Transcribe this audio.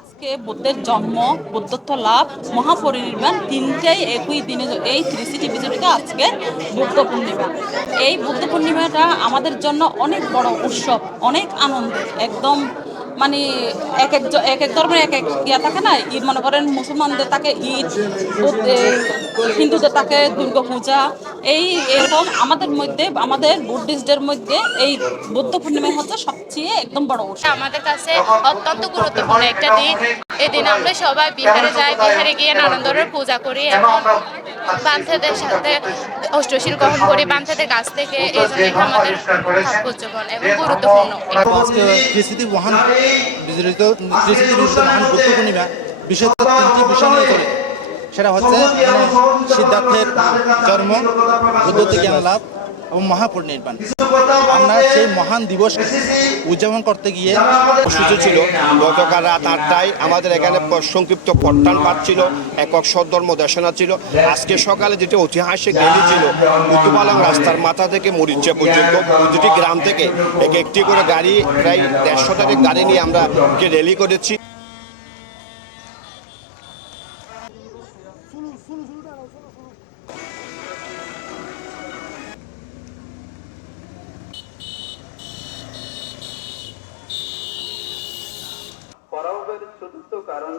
আজকে বুদ্ধের জন্ম, বুদ্ধত্ব লাভ, মহাপরিনির্বাণ তিনটাই একই দিনে এই থ্রি সিটি আজকে বুদ্ধ পূর্ণিমা। এই বুদ্ধ পূর্ণিমাটা আমাদের জন্য অনেক বড় উৎসব, অনেক আনন্দ একদম মানে এক এক এক এক ধর্মের এক এক ইয়া থাকে না? ঈদ মনে করেন মুসলমানদের তাকে ঈদ হিন্দুদের তাকে দুর্গা পূজা এই এরকম আমাদের মধ্যে আমাদের বুদ্ধিস্টদের মধ্যে এই বুদ্ধ পূর্ণিমা হচ্ছে সবচেয়ে একদম বড় উৎসব। আমাদের কাছে অত্যন্ত গুরুত্বপূর্ণ একটা দিন। এদিন আমরা সবাই বিহারে যাই বিহারে গিয়ে নানান ধরনের পূজা করি। এবং বান্ধবদের সাথে অষ্টশীল গ্রহণ করি বান্ধবদের কাছ থেকে এই জন্য আমাদের তাৎপর্যপূর্ণ এবং গুরুত্বপূর্ণ। বিজড়িত পূর্ণিমা বিশেষত তিনটি বিষয় নিয়ে চলে। সেটা হচ্ছে মানে সিদ্ধার্থের জন্ম বুদ্ধ থেকে লাভ এবং মহাপরিনির্বাণ আমরা সেই মহান দিবস উদযাপন করতে গিয়ে কর্মসূচি ছিল গতকাল রাত আটটায় আমাদের এখানে সংক্ষিপ্ত পট্টান পাঠ ছিল একক সদ্ধর্ম দেশনা ছিল আজকে সকালে যেটি ঐতিহাসিক র্যালি ছিল উত্তুপালং রাস্তার মাথা থেকে মরিচা পর্যন্ত প্রতিটি গ্রাম থেকে এক একটি করে গাড়ি প্রায় দেড় শতাধিক গাড়ি নিয়ে আমরা র্যালি করেছি কারণ